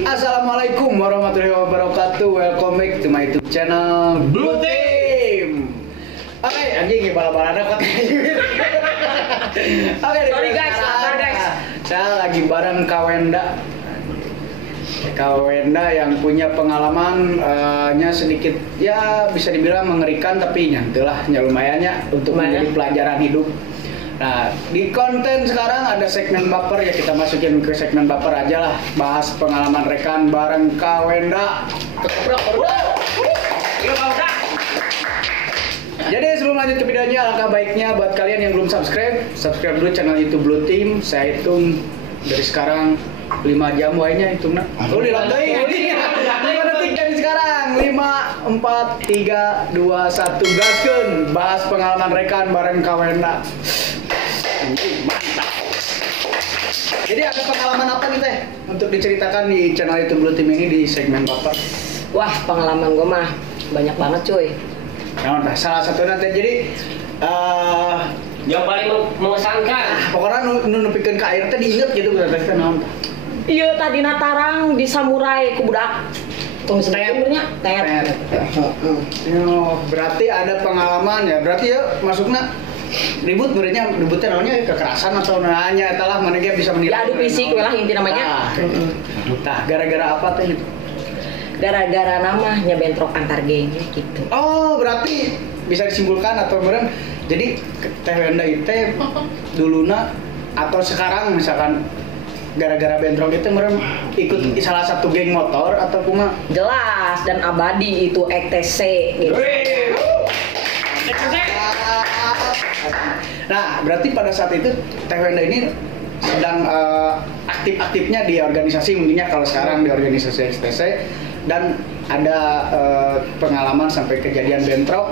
Assalamualaikum warahmatullahi wabarakatuh. Welcome back to my YouTube channel Blue Team. Oke, anjing bala-balana kok. Oke, sorry guys, sabar guys. Saya lagi bareng Kawenda. Kawenda yang punya pengalaman nya sedikit ya bisa dibilang mengerikan, tapi nyantelah lumayannya untuk menjadi pelajaran hidup. Nah, di konten sekarang ada segmen baper, ya kita masukin ke segmen baper aja lah. Bahas pengalaman rekan bareng Kawenda. Jadi sebelum lanjut ke videonya, alangkah baiknya buat kalian yang belum subscribe dulu channel YouTube Blue Team. Saya hitung dari sekarang 5 jam wainya hitung nak. Oh, dilantai. 5 detik dari sekarang. 5 4 3 2 1 gaskeun. Bahas pengalaman rekan bareng Kawenda. Mantap. Jadi ada pengalaman apa nih teh untuk diceritakan di channel YouTube Blue Team ini di segmen baper? Wah, pengalaman gue mah banyak banget cuy. Nah, salah satu nanti jadi yang paling mengesankan. Pokoknya nunupikeun ka air teh diinget gitu berarti teh naon? Iya, tadi nataran di samurai ku budak. Tunggu sebenarnya tet. Berarti ada pengalaman ya. Berarti ya masuknya ributnya namanya kekerasan atau nanya itulah mana dia bisa menilai. Ya adu fisik lah inti namanya. Nah, gara-gara apa teh itu? Gara-gara namanya bentrok antar geng gitu. Oh, berarti bisa disimpulkan atau beneran jadi Teh Wenda itu duluna atau sekarang misalkan gara-gara bentrok itu meren ikut salah satu geng motor atau kuma? Jelas dan abadi itu ETC gitu. Nah, berarti pada saat itu Teh Wenda ini sedang aktif-aktifnya di organisasi, mungkinnya kalau sekarang di organisasi XTC, dan ada pengalaman sampai kejadian bentrok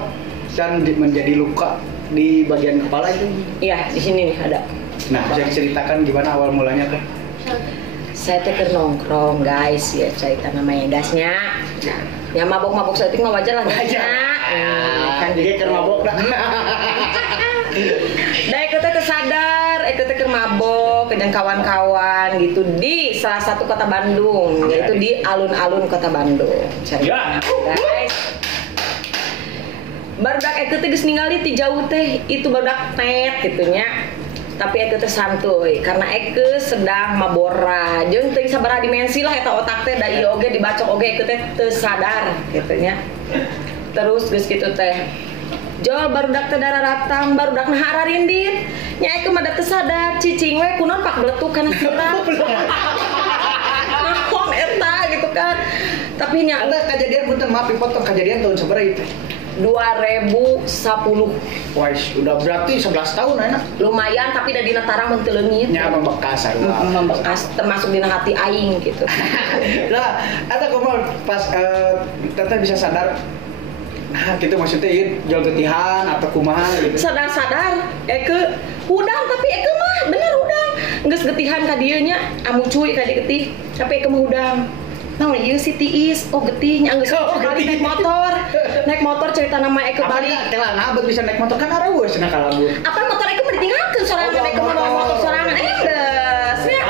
dan menjadi luka di bagian kepala itu. Iya, di sini nih ada. Nah, bisa diceritakan gimana awal mulanya teh? Saya teh nongkrong guys, ya cerita namanya gasnya. Ya mabok-mabok setting mah wajar lah gasnya. Kan juga keur mabok dah. Da ikut teh sadar, ikut teh mabok dengan kawan-kawan gitu di salah satu kota Bandung, yaitu di alun-alun kota Bandung. Ya. Guys. Barudak ikut teh geus ningali ti jauh teh itu barudak tet gitunya. Tapi Eke teh santuy karena Eke sedang mabora jeung teu sabaraha dimensi lah eta otak teh da ieu oge dibacok oge Eke teh teu sadar gitu nya. Terus geus kitu teh jol barudak teh dararatang barudak nah hararindit nya Eke mah da teu sadar cicing we kunaon pak beletuk kana sirah. Naon eta gitu kan. Tapi nya ada kejadian punten maaf dipotong, kejadian tahun sabaraha itu? 2010. Wah, udah berarti 11 tahun enak. Lumayan tapi da dina tarang mun teu leungit. Nya membekas sarua. Membekas termasuk dina hati aing gitu. Nah, ada kumaha pas teteh bisa sadar. Nah, gitu maksudnya ieu jual getihan atau kumaha gitu. Sadar-sadar Eke udang tapi Eke mah bener udang. Geus getihan ka dieu nya amu cuy ka dieu getih. Tapi Eke mah udang. Nah, ieu si Tiis, oh getihnya geus kali naik motor. Naik motor cerita nama Eke balik. Telah ngabet bisa naik motor kan areueus cenah kalabur. Apa motor Eke mah ditinggalkeun sorangan Eke mah bawa motor sorangan geus nya.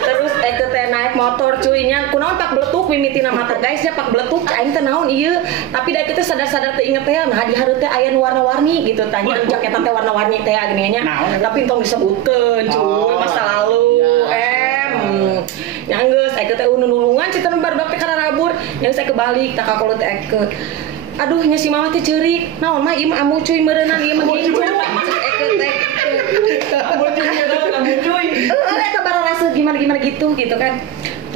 Terus Eke teh naik motor cuy nya kunaon pak beletuk mimitina mata guys nya pak beletuk aing teh naon ieu. Tapi da Eke teh sadar-sadar teh inget teh nah di hareup teh aya nu warna-warni gitu tanya jaketan teh warna-warni teh gini nya. Tapi tong disebutkeun cuy masa lalu. Yang geus Eke teh nulungan cita barudak teh kararabur yang saya kebalik tak kakolut Eke. Aduh nya si mama teh ceurik naon mah ieu mah amu cuy meureunang ieu mah hincu Eke teh amu cuy amu cuy eta bararasa gimana gitu kan.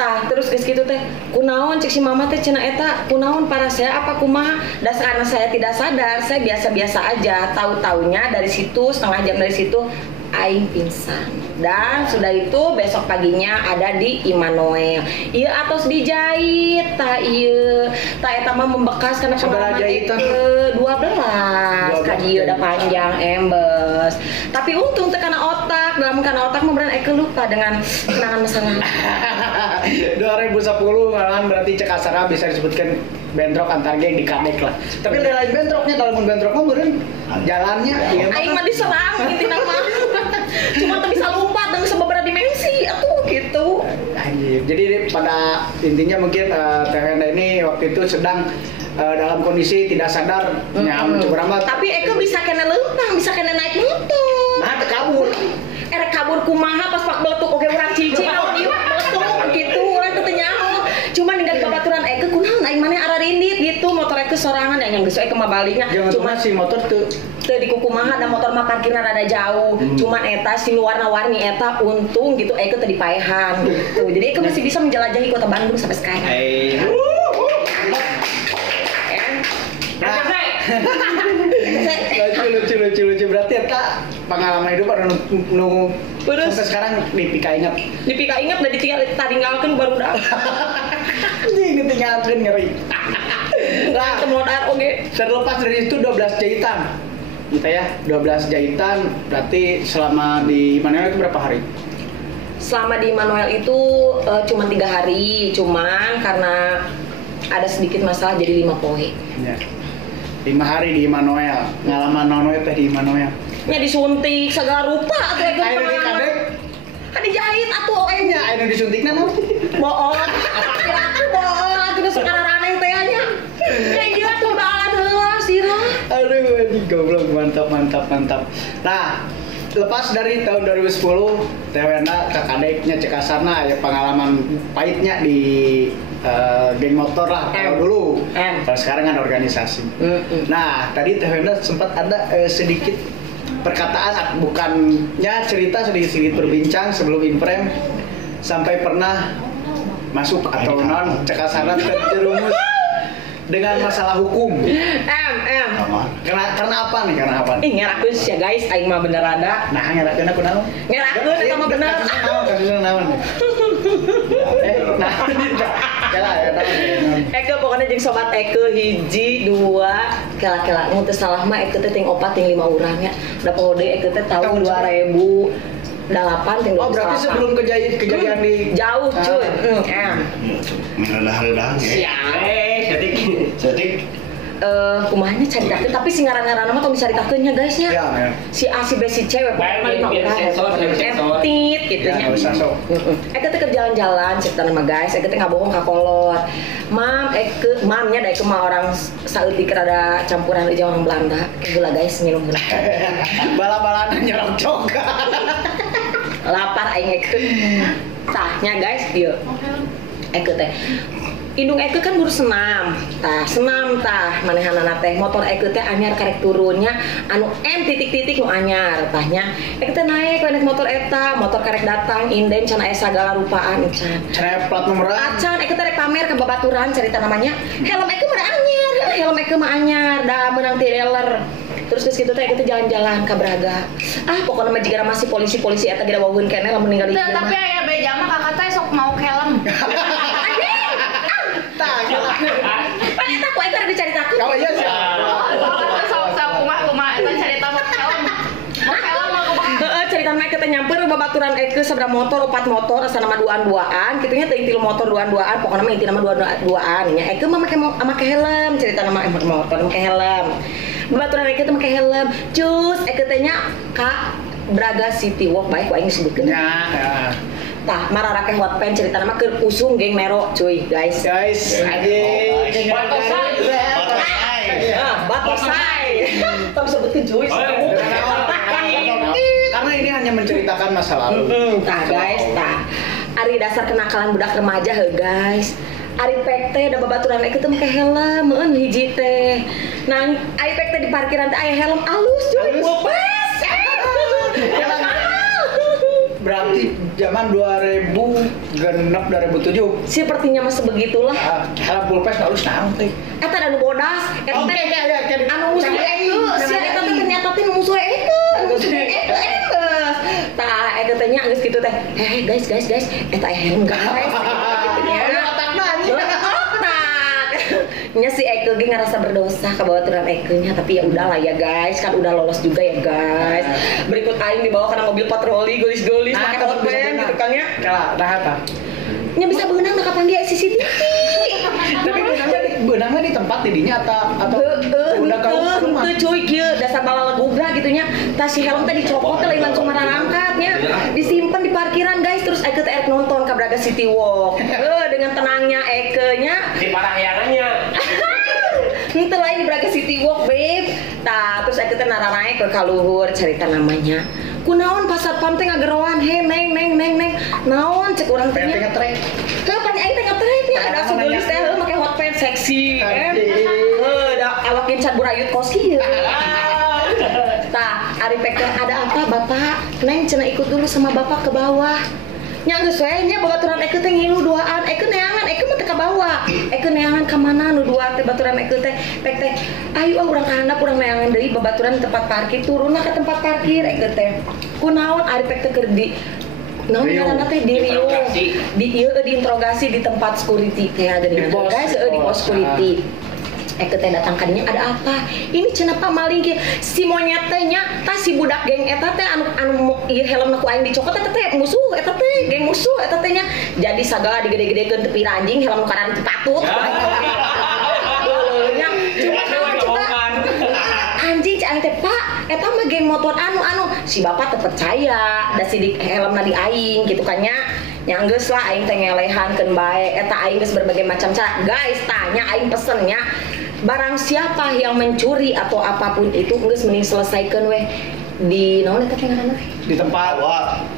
Tah terus geus kitu teh kunaon cek si mama teh cenah eta kunaon para saya apa kumaha dasar karena saya tidak sadar saya biasa-biasa aja tahu-taunya dari situ setengah jam dari situ aing pingsan dan sudah itu besok paginya ada di Immanuel ieu atos dijahit tah ieu tah eta mah membekas karena pengalaman jahitan 12 ka dieu da panjang embes tapi untung teh kana otak dalam kana otak mah beneran Eke lupa dengan kenangan masa lalu. 2010 malahan berarti cek asara bisa disebutkan bentrok antar geng di Kadek lah. Tapi lain bentroknya kalau mau bentrok mah beureun jalannya aing mah diserang intina mah. Cuma tuh bisa lompat dan bisa beberapa dimensi atuh gitu. Anjir. Jadi pada intinya mungkin Teh Wenda ini waktu itu sedang dalam kondisi tidak sadar mencoba ramal. Tapi Eko bisa kena lempang, bisa kena naik motor. Nah, kabur. Kabur kumaha pas pak meletuk oke urang cici naon ieu meletuk gitu urang teu nyaho. Cuma ninggal babaturan Eko kunaon aing maneh ara rindit gitu motor Eko sorangan yang geus Eko mah baliknya. Cuma si motor tuh di kukumaha dan motor mah parkirna rada jauh. Cuman eta si warna-warni eta untung gitu Eko teu dipaehan gitu. Jadi Eko masih bisa menjelajahi kota Bandung sampai sekarang. lucu berarti eta pengalaman hidup ada nu sampai sekarang dipika ingat dan ditinggalkeun baru dah. Ditinggalkeun ngeri. Nah, Modar oge. terlepas dari itu 12 jahitan. Gitu ya, 12 jahitan berarti selama di mana itu berapa hari? Selama di Manuel itu cuma 3 hari, cuman karena ada sedikit masalah jadi 5 poe. Ya. 5 hari di Immanuel, ngalaman Nonoe teh di Immanuel. Nya disuntik segala rupa atuh Eko. Ayo dikadek. Kan dijahit atuh oe nya. Ayo disuntikna naon? Bohong. Kira-kira bohong atuh geus sekarang aneh teh nya. Ya iya tuh udah alat heula sirah. Aduh, anjing goblok, mantap. Nah, lepas dari tahun 2010, Teh Wenda kakadeknya Cekasarna ya pengalaman pahitnya di geng motor lah kalau dulu. Kalau sekarang kan organisasi. Nah, tadi Teh Wenda sempat ada sedikit perkataan, bukannya cerita sedikit berbincang sebelum imprem sampai pernah masuk atau non Cekasarna terjerumus dengan masalah hukum. Karena apa nih? Ngerakeun ya guys, aing mah bener ada. Nah, ngerakeun aku naon? Ngerakeun eta mah bener. Kasusnya naon? Nah, kela ya Eko pokoknya jeung sobat Eko 1 2 kela-kela mun teu salah mah Eko teh ting 4 ting 5 urang nya. Da pode Eko teh tahun 2008 ting 2008. Oh, berarti sebelum kejadian di jauh cuy. Meredah-redah ya. Setik. Kumahanya caritakeun tapi si ngaran-ngaranna mah tong dicaritakeun nya guys nya. Ya. Si A si B si C we Biar sensor. Tit gitu nya. Ya, usah sok. Eko teh keur jalan-jalan cerita nama guys, Eko teh ngabohong ka kolot. Mamnya da Eko mah orang saeutik rada campuran jeung orang Belanda. Gila guys minum heula. Bala-balana nyerocok. Lapar aing Eko. Tah nya guys ieu. Eko teh indung Eko kan guru senam manehanana teh motor Eko teh anyar karek turunnya anu M titik-titik nu anyar tahnya Eko teh naik motor eta motor karek datang inden can aya sagala rupaan can Plat nomoran. acan Eko teh rek pamer ke babaturan cerita namanya helm Eko mah anyar helm Eko mah anyar da meunang ti dealer terus kitu teh Eko teh jalan-jalan ka Braga pokona mah jigana masih polisi eta geura wawueun keneh lamun ninggal di Tapi aya beja mah kakak teh sok mau helm. Pan eta ku Eko rek dicaritakeun. Oh iya sih. Sok kumaha eta cerita mau helm. Mau helm mah kumaha. Heeh, cerita mah kita nyamper babaturan Eko sabaraha motor, 4 motor, asa nama duaan-duaan, kitu nya teh tilu motor duaan-duaan, pokona mah intina mah duaan-duaan nya. Eko mah make helm, cerita nama motor make helm. Babaturan Eko teh make helm. Cus Eko teh nya ka Braga City Walk bae ku aing sebutkeun. Ya. Tah mararake hot pen cerita nama keur usung geng Mero cuy guys. Anjing. Batosai. Tong sebutkeun cuy. Karena ini hanya menceritakan masa lalu. Tah guys, ari dasar kenakalan budak remaja he guys. Ari pek teh da babaturan Eko teh make helm eun hiji teh. Nang ari pek teh di parkiran teh aya helm alus cuy. Pulpes. Berarti zaman 2006 2007. Sepertinya mah sebegitulah. Helm pulpes halus naon teh. Eta anu bodas, eta teh anu musuh Eko. Sia eta teh ternyata teh musuh Eko. Tah Eko teh nya geus kitu teh. Guys, eta helm guys. Nya si Eko ge ngerasa berdosa ka babaturan Eko nya tapi ya udahlah ya guys kan udah lolos juga ya guys. Berikut aing dibawa karena mobil patroli gelis-gelis pakai hot band gitu kan ya. Kala apa? Nya bisa beunang na kapan dia CCTV. Tapi beunangnya di tempat didinya atau udah kau rumah. Teu cuy kieu dasar balalegugna gitu nya. Tah si helm teh dicopot teh lain langsung mararangkat nya. Disimpen di parkiran guys terus Eko teh nonton ka Braga City Walk. Dengan tenangnya Eke-nya. Di Parahyangannya. Itu lain di Braga City Walk, babe. Nah, terus Eke teh nara naik ke kaluhur cerita namanya. Kunaon pasar pam teh ngageroan, he neng. Naon cek urang teh nya. ngetrek. Teu pan aing teh ngetrek nya ada sugelis teh make hot pants seksi. Da awakin can burayut kos kieu. Tah, ari pek ada apa Bapak? Neng cenah ikut dulu sama Bapak ke bawah. Nya geus we nya babaturan Eke teh ngilu duaan. Eke neangan, Eke mah teh ka bawah. Eke neangan ka mana nu dua teh baturan Eke teh. Pek teh, ayo urang ka handap urang neangan deui babaturan di tempat parkir turunna ke tempat parkir Eke teh. Kunaon ari pek teh keur di naon ngaranna teh di Rio. Di ieu diinterogasi di tempat security teh ada di guys di pos security. Eke teh datangkannya ada apa? Ini cenah Pak maling kieu. Si monyet teh nya tah si budak geng eta teh anu ieu helmna ku aing dicokot eta teh musuh eta teh geng musuh eta teh nya. Jadi sagala digede-gedekeun teu pira anjing helm karan teu patut. Nya cuma anjing cai teh Pak eta mah geng motor anu si bapak teu percaya da si helmna di aing kitu kan nya. Yang geus lah aing teh ngelehankeun bae eta aing geus berbagai macam cara. Guys, tanya aing pesennya barang siapa yang mencuri atau apapun itu geus mending selesaikeun weh di naon eta teh ngaranna Di tempat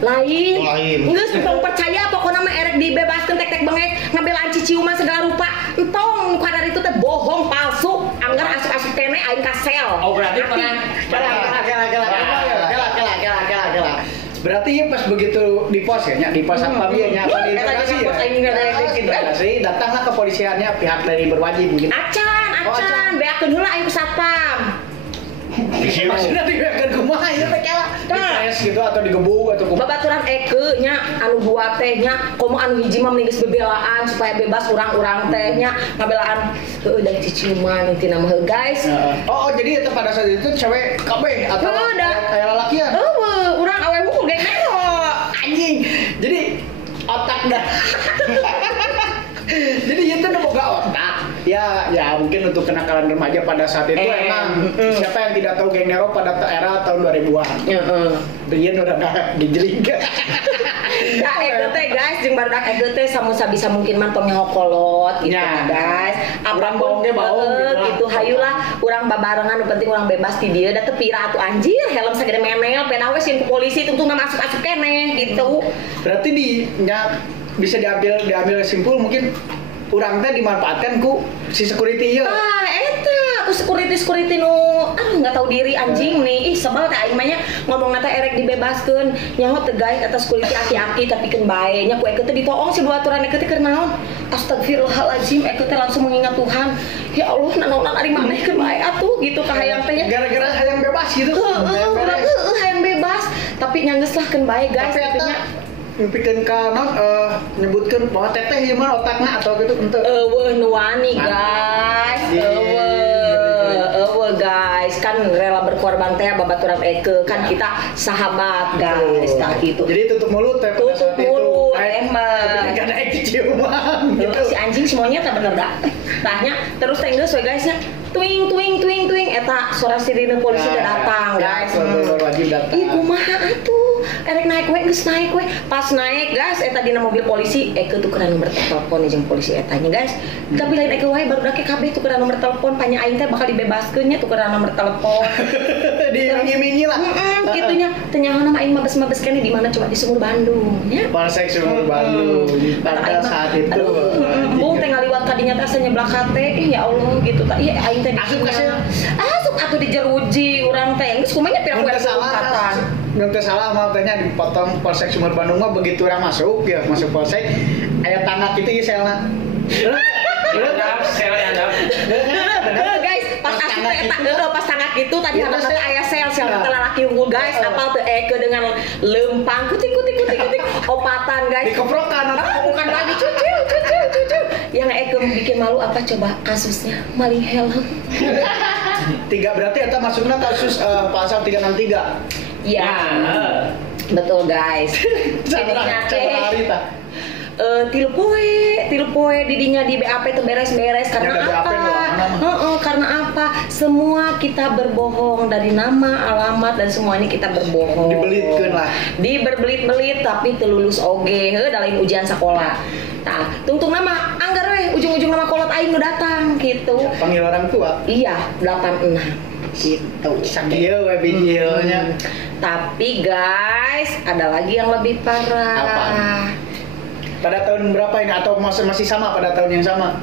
lain. Lain. Geus tong percaya pokona mah erek dibebaskeun tek-tek bengek ngabelaan ciciuman segala rupa. Entong kadar itu teh bohong palsu anggar asup-asup kene aing ka sel. Oh berarti pernah. Kela. Berarti ya pas begitu di pos ya, di pos apa dia apa di lokasi ya? Datanglah kepolisiannya pihak dari berwajib mungkin. Acan, beakeun heula aing ku satpam. Maksudnya dibeakeun kumaha ieu teh kela? Dites gitu atau digebuk atau kumaha? Babaturan Eke nya anu dua teh nya komo anu hiji mah mending geus bebelaan supaya bebas urang-urang teh nya ngabelaan heueuh da ciciuman intina mah guys. Oh, jadi itu pada saat itu cewek kabeh atau aya lalakian? Heueuh, urang awewe hukul geng nero. Anjing. Jadi otak dah. Jadi itu udah boga otak. Ya mungkin untuk kenakalan remaja pada saat itu emang siapa yang tidak tahu geng Nero pada era tahun 2000-an. Dia udah gejling. Da Eke teh guys jeung barudak Eke teh sabisa mungkin mantong nyokolot gitu guys. Apapun gitu hayulah urang babarengan nu penting urang bebas ti dieu da teu pira atuh anjir helm sagede menel pena we sieun ku polisi tungtungna masuk-masuk keneh gitu. Berarti bisa diambil simpul mungkin urang teh dimanfaatkan ku si security ieu. Eta ku security nu enggak tahu diri anjing nih. Ih sebel teh aing mah nya ngomongna teh erek dibebaskeun. Nyaho teh guys eta security aki-aki tapi keun bae nya ku Eke teh ditoong si babaturan Eke teh keur naon. Astagfirullahalazim Eke teh langsung mengingat Tuhan. Ya Allah nanaonan ari maneh keun bae atuh gitu ka hayang teh nya. Gara-gara hayang bebas gitu. Hayang bebas tapi nya geus lah keun bae guys atunya. Mimpikan ka nyebutkan bahwa teteh ieu mah otakna atau gitu henteu. Eueuh nu wani guys. Eueuh guys kan rela berkorban teh babaturan Eke kan kita sahabat guys tah gitu. Jadi tutup mulut teh pada saat itu. Emang. Enggak naik ciciuman gitu. Si anjing semuanya tak bener dah. Tahnya terus teh geus we guys nya. Twing eta suara sirine polisi udah datang guys. Wajib datang. Ih kumaha atuh? Erek naik we geus naik we. Pas naik guys eta dina mobil polisi Eke tukeran nomor telepon jeung polisi etanya guys. Tapi lain Eke wae baru dake kabeh tukeran nomor telepon panya aing teh bakal dibebaskeun nya tukeran nomor telepon. Diiming-imingi lah. Kitu nya teu nyaho nama aing mabes-mabes keneh di mana coba di Sumur Bandung nya. Polsek Sumur Bandung pada saat itu. Bung teh ngaliwat ka dinya teh nyeblak hate. Ya Allah gitu tah. Ieu aing teh asup ka sel. Asup atuh dijeruji urang teh. Geus kumaha nya pira-pira kesalahan. Nggak salah mau tanya dipotong Polsek Sumur Bandung mah begitu orang masuk Polsek aya tangga gitu ya selna. Guys, pas asup teh eta pas tangga gitu tadi hareup teh aya sel teh lalaki unggul guys apal teh Eke dengan lempang kutik opatan guys. Dikeprokan bukan lagi cucu. Yang Eke bikin malu apa coba kasusnya maling helm. 3 berarti eta masukna kasus pasal 363. Ya, betul guys. Jadinya teh tilu poe didinya di BAP teu beres-beres karena Ya, BAP apa? doang, Karena apa? Semua kita berbohong dari nama, alamat dan semuanya kita berbohong. Dibelitkeun lah. Diberbelit-belit tapi teu lulus oge, dalam ujian sekolah. Tah, tungtung nama anggar we ujung-ujung nama kolot aing nu datang gitu. Panggil orang tua. Iya, 86 gitu. Sakieu we videonya. Tapi guys, ada lagi yang lebih parah. Apa? Pada tahun berapa ini atau masih sama pada tahun yang sama?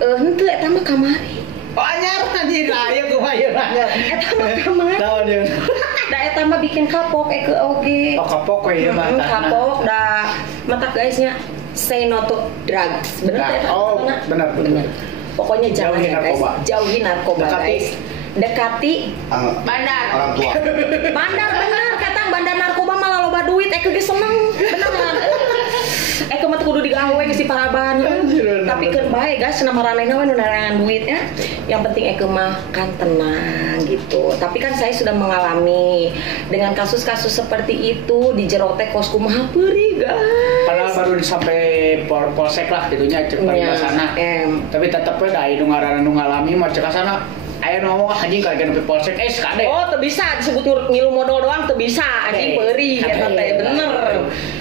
Henteu eta mah kamari. Oh anyar anjir aya kumaha anyar. Eta mah kamari. Naon ieu? Da eta mah bikin kapok oge. Oh kapok we ieu mah. Kapok da mata guysnya say no to drugs. Bener teh eta? Oh, benar. Pokoknya jangan Jauhi ya guys. narkoba. Jauhi narkoba Dekati. guys. Dekati Bandar. orang tua. bandar bener kata bandar narkoba malah loba duit ge seneng beneran. Mah kudu digawe geus diparaban. Tapi keur bae guys cenah maranehna we nu narangan duit ya. Yang penting mah kan tenang gitu. Tapi kan saya sudah mengalami dengan kasus-kasus seperti itu di jero teh kos kumaha peuri guys. Padahal baru sampai polsek lah gitunya cek Iya, sana. Tapi tetep we da anu ngaranna nu ngalami mah cek sana. Aya ngomong anjing kaget sampai polsek skade. Oh, teu bisa disebut ngilu modal doang teu bisa anjing peuri eta teh bener.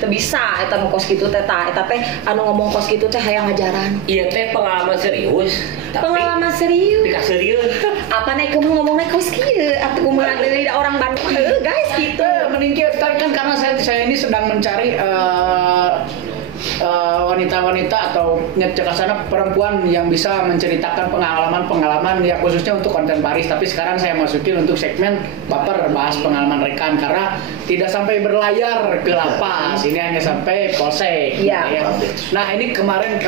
Teu bisa eta nu kos kitu teh tah eta teh anu ngomong kos kitu teh hayang ngajaran. Iya teh pengalaman serius. Pengalaman serius. Pika serius. Apa naik kamu ngomong naik kos kieu atuh kumaha deui da orang Bandung guys gitu. Mending kieu kan karena saya ini sedang mencari wanita-wanita atau nyecekasana perempuan yang bisa menceritakan pengalaman-pengalaman ya khususnya untuk konten baris. Tapi sekarang saya masukin untuk segmen baper bahas pengalaman rekan karena tidak sampai berlayar ke lapas, ini hanya sampai polsek. Iya. Ya. Nah ini kemarin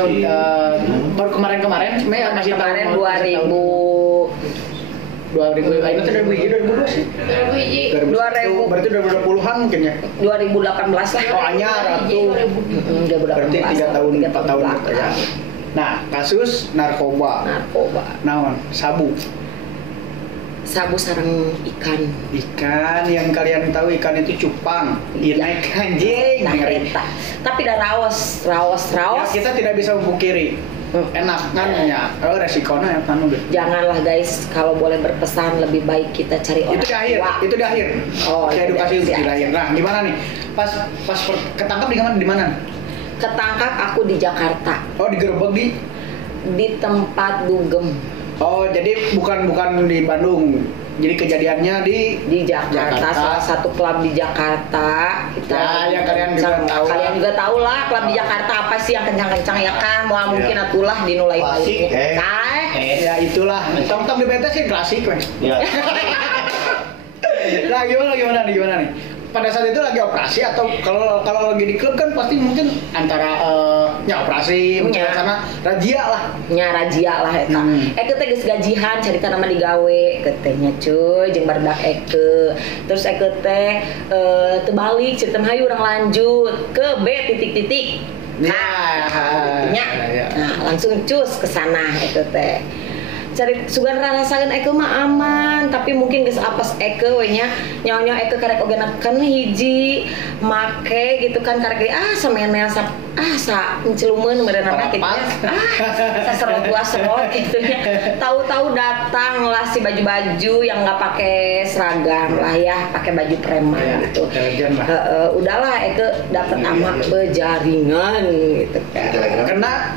baru kemarin masih kemarin tahun 2000 ini tuh 2002 sih. 2000. 2000. Berarti 2020-an mungkin ya. 2018 lah. Oh anyar atuh. 2018. Berarti 3 tahun 4 tahun belakang. ya. Nah, kasus narkoba. Naon? Sabu Sareng ikan yang kalian tahu ikan itu cupang. Inek anjing. nah eta. Tapi dah raos. Ya, kita tidak bisa memungkiri. Enak kan ya. Oh, resikonya ya kan udah. Janganlah guys, kalau boleh berpesan lebih baik kita cari orang tua. Itu di akhir. Oh, Saya itu edukasi di untuk di akhir. akhir. Nah, gimana nih? Pas ketangkap di mana? Ketangkap aku di Jakarta, Oh, digerebek di tempat dugem Oh, jadi bukan di Bandung. Jadi kejadiannya di Jakarta, salah satu klub di Jakarta. Kita Ya, kalian juga tahu. Kalian juga tahu lah klub di Jakarta apa sih yang kencang-kencang ya kan? Mau mungkin atulah dinulai Klasik, Ya itulah. Tong-tong di BT sih klasik, weh. Ya. Nah, gimana nih? Pada saat itu lagi operasi atau kalau lagi di klub kan pasti mungkin antara operasi mungkin sama razia lah. Nya razia lah eta. Teh geus gajihan carita nama digawe ketehnya cuy jeung barudak Terus teh teu balik cerita mah hayu urang lanjut ke B titik-titik. Nya. Nah, langsung cus ke sana teh. Cari sugan rasakeun mah aman, tapi mungkin geus apes we nya nyawa karek oge nekeun hiji make gitu kan karek samenel sa enclumeun meureunana kitu serot gitu ya. Tahu-tahu datang lah si baju-baju yang enggak pakai seragam lah ya, pakai baju preman gitu. Udahlah dapat ama jaringan gitu kan. Kena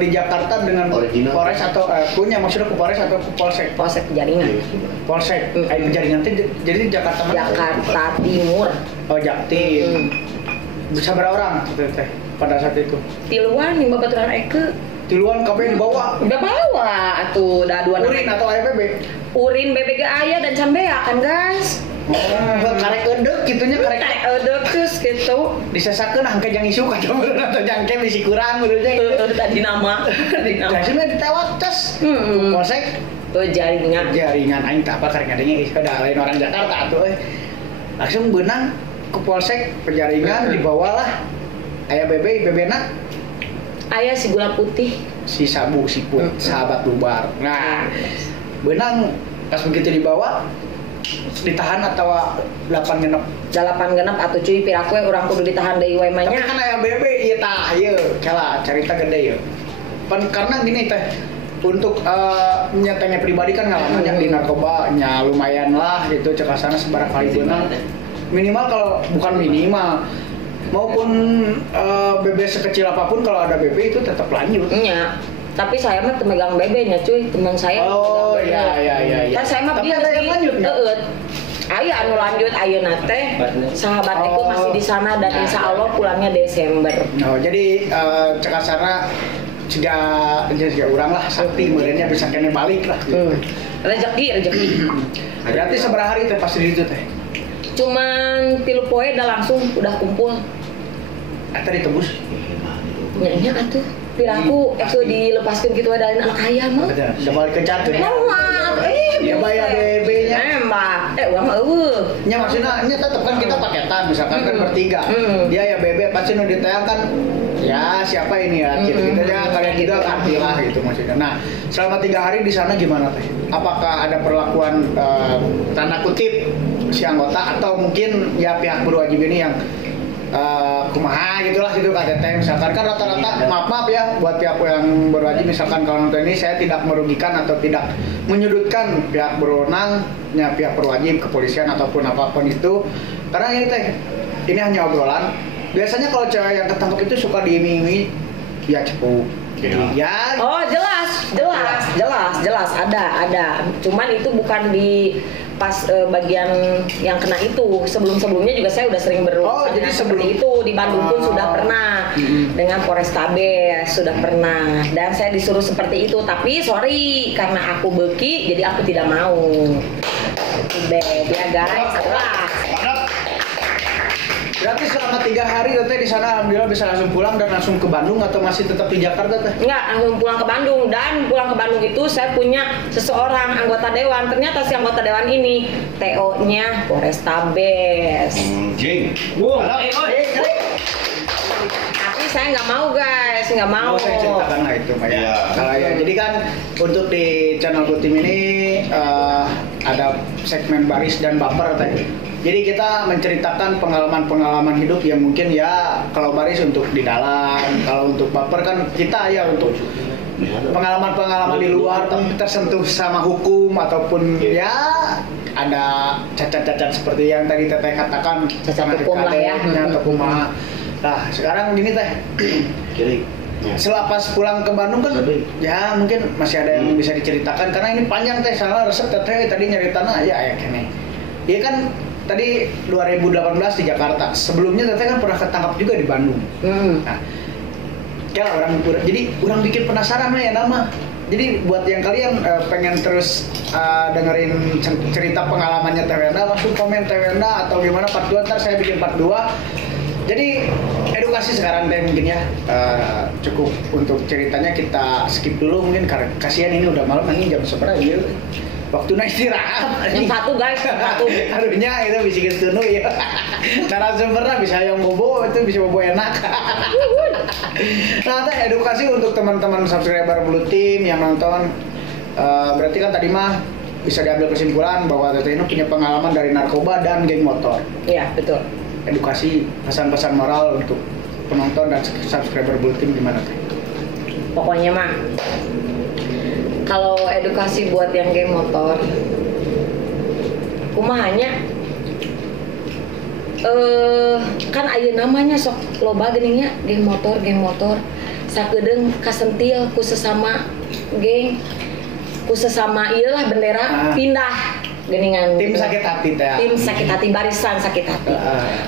di Jakarta dengan Polres atau punya maksudnya ke Polres atau ke Polsek? Polsek jaringan. Polsek. Jaringan itu jadi Jakarta mana? Jakarta Timur. Oh, Jaktim. Bisa berapa orang teh pada saat itu? Tiluan yang babaturan Tiluan kabeh dibawa. Udah bawa atuh da dua Urin atau APB? Urin BBG aya dan cambea kan guys. Karek eudeuh kitunya karek eudeuh terus gitu. Disesakeun angke jang isu ka atau jangke bisi kurang benernya. Tadi nama. Dasarnya ditewak tes. Polsek jaringan aing teh apa karek ngadenge ada lain orang Jakarta atuh langsung beunang ke Polsek Penjaringan dibawalah aya bebena aya si gula putih si sabu si sahabat bubar. Nah beunang pas begitu dibawa ditahan atau 8 genep? 8 genep atuh cuy piraku urang kudu ditahan deui we mah Tapi nya. kan aya bebe ieu tah ieu kela carita gede ieu. Karena gini teh untuk nyatanya pribadi kan ngalamannya di narkoba nya lumayan lah gitu cek asana sebarang kali beunang. Minimal kalau bukan minimal maupun bebe sekecil apapun kalau ada bebe itu tetap lanjut. Nya. Tapi saya mah teu megang bebenya cuy, teman saya. Oh iya. Kan saya mah Tapi ada yang lanjut nggak? Aya anu lanjut ayeuna teh sahabat itu masih di sana dan insya Allah pulangnya Desember. Oh, jadi cek asana jika urang lah sakti meureunnya bisa kene balik lah. Rezeki. Berarti seberapa hari teh pas di itu teh? Cuman 3 poe udah langsung udah kumpul. Tadi tebus. Nya atuh piraku itu dilepaskeun kitu dari anak kaya mah. Udah balik ke cat. Mama, Dia bayar BB-nya. Emang, urang mah eueuh. Nya maksudnya tetap kan kita paketan misalkan kan bertiga. Dia ya BB pasti nu diteang kan ya siapa ini ya gitu ya kalian juga ngerti lah gitu maksudnya. Nah, selama 3 hari di sana gimana teh? Apakah ada perlakuan tanda kutip si anggota atau mungkin ya pihak berwajib ini yang kumaha gitulah gitu Kak Teteh misalkan kan rata-rata maaf ya buat pihak yang berwajib misalkan kalau nonton ini saya tidak merugikan atau tidak menyudutkan pihak berwenang pihak berwajib kepolisian ataupun apapun itu karena ini hanya obrolan biasanya kalau cewek yang ketangkep itu suka diiming-imingi ya cepu ya Oh jelas ada cuman itu bukan di pas bagian yang kena itu sebelumnya juga saya udah sering berurusan jadi seperti itu di Bandung pun sudah pernah dengan Polrestabes sudah pernah dan saya disuruh seperti itu tapi sorry karena aku beki jadi aku tidak mau ya guys jelas. Berarti selama 3 hari Teteh di sana alhamdulillah bisa langsung pulang dan langsung ke Bandung atau masih tetap di Jakarta Teh? Enggak, langsung pulang ke Bandung dan pulang ke Bandung itu saya punya seseorang anggota dewan. Ternyata si anggota dewan ini TO-nya Polrestabes. Jing. Tapi saya nggak mau guys, nggak mau. Saya ceritakan lah itu Pak ya. Iya. Kalau ya, jadi kan untuk di channel Blue Team ini ada segmen baris dan baper Teh. Jadi kita menceritakan pengalaman-pengalaman hidup yang mungkin ya kalau baris untuk di dalam, kalau untuk baper kan kita ya untuk pengalaman-pengalaman di luar tapi tersentuh sama hukum ataupun ya ada cacat-cacat seperti yang tadi Teteh katakan Cacat hukum lah ya. atau kumaha. Nah sekarang gini Teh, selepas pulang ke Bandung kan ya mungkin masih ada yang bisa diceritakan karena ini panjang Teh salah resep Teteh tadi nyeritana ya kene. Dia kan tadi 2018 di Jakarta. Sebelumnya Teteh kan pernah ketangkap juga di Bandung. Nah, ya jadi orang bikin penasaran ya nama. Jadi buat yang kalian pengen terus dengerin cerita pengalamannya Teh Wenda langsung komen Teh Wenda atau gimana part 2 ntar saya bikin part 2. Jadi edukasi sekarang Teh mungkin ya cukup untuk ceritanya kita skip dulu mungkin karena kasihan ini udah malam ini jam seberapa ya. Waktunya istirahat. Yang satu guys, yang satu. Harusnya itu bisa ketemu ya. Narasumbernya bisa yang bobo itu bisa bobo enak. Nah, Teh edukasi untuk teman-teman subscriber Blue Team yang nonton. Berarti kan tadi mah bisa diambil kesimpulan bahwa Teteh ini punya pengalaman dari narkoba dan geng motor. Iya betul. Edukasi pesan-pesan moral untuk penonton dan subscriber Blue Team gimana Teh? Pokoknya mah kalau edukasi buat yang geng motor kumahanya kan aya namanya sok loba geuning nya geng motor sakedeung kasentil ku sesama geng ku sesama ieu lah bendera pindah geuningan Tim sakit hati Teh. tim sakit hati barisan sakit hati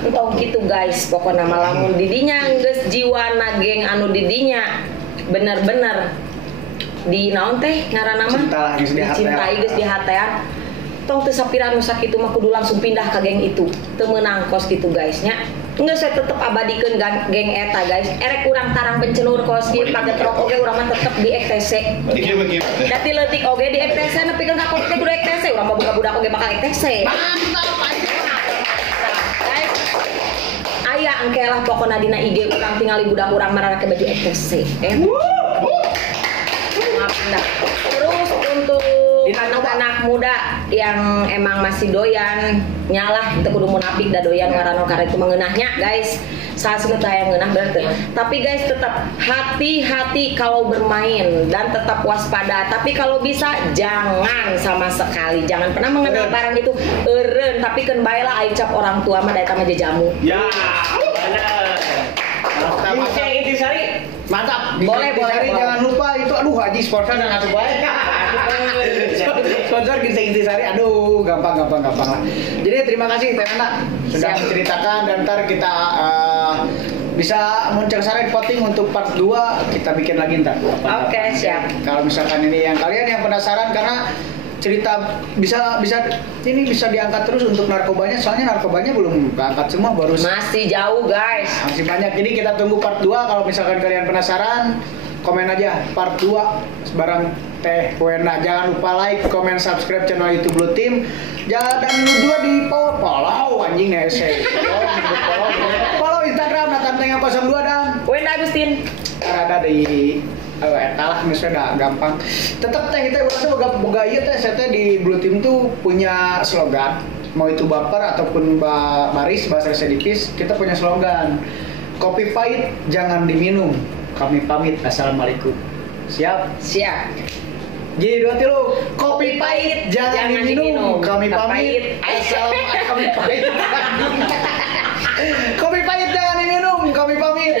entong gitu guys pokoknya lamun didinya geus jiwana geng anu didinya bener-bener di naon teh ngaranna mah dicintai geus di hatean tong teu sapira nu sakitu mah kudu langsung pindah ka geng itu teu meunang kos kitu guys nya geus saya tetep abadikeun geng eta guys erek urang tarang pencenur kos ieu paget rokok ge urang mah tetep di EKTC dati leutik oge di EKTC nepikeun ka kopi kudu EKTC urang mah budak oge bakal EKTC aya engke lah pokona dina IG urang tingali budak urang mararake baju EKTC nah, terus untuk untuk anak-anak muda yang emang masih doyan nyalah kita kudu munafik da doyan ngaranna karek itu mengeunahnya guys. Saha yang ngeunah berarti. Tapi guys tetap hati-hati kalau bermain dan tetap waspada. Tapi kalau bisa jangan sama sekali jangan pernah mengenal barang itu eureun tapi keun bae lah aing cap orang tua mah da eta mah jajamu. Ya, benar. Mantap. Intisari. Mantap. Boleh. Jangan lupa itu Haji sponsor dan atuh bae. Sponsor Intisari gampang lah. Jadi terima kasih Teh Nana sudah menceritakan dan ntar kita bisa muncul saran voting untuk part 2 kita bikin lagi ntar. Oke, siap. Kalau misalkan ini yang kalian yang penasaran karena cerita bisa diangkat terus untuk narkobanya soalnya narkobanya belum diangkat semua baru Masih jauh guys. masih banyak. Jadi kita tunggu part 2 kalau misalkan kalian penasaran komen aja part 2 barang Teh Wena. Jangan lupa like, comment, subscribe channel YouTube Blue Team. Dan juga di follow anjing hese. Follow Instagram Natanteng02 dan Wenda Agustin. ada di eta lah misalnya gampang. Tetap teh kita urang boga ieu teh saya teh di Blue Team tuh punya slogan. Mau itu baper ataupun baris bahasa Sedipis, kita punya slogan. Kopi pahit jangan diminum. Kami pamit. Assalamualaikum. Siap? Siap. Jadi 2 3 kopi pahit jangan diminum. Kami pamit. Assalamualaikum. Kami pahit. Kopi pahit jangan diminum. Kami pamit.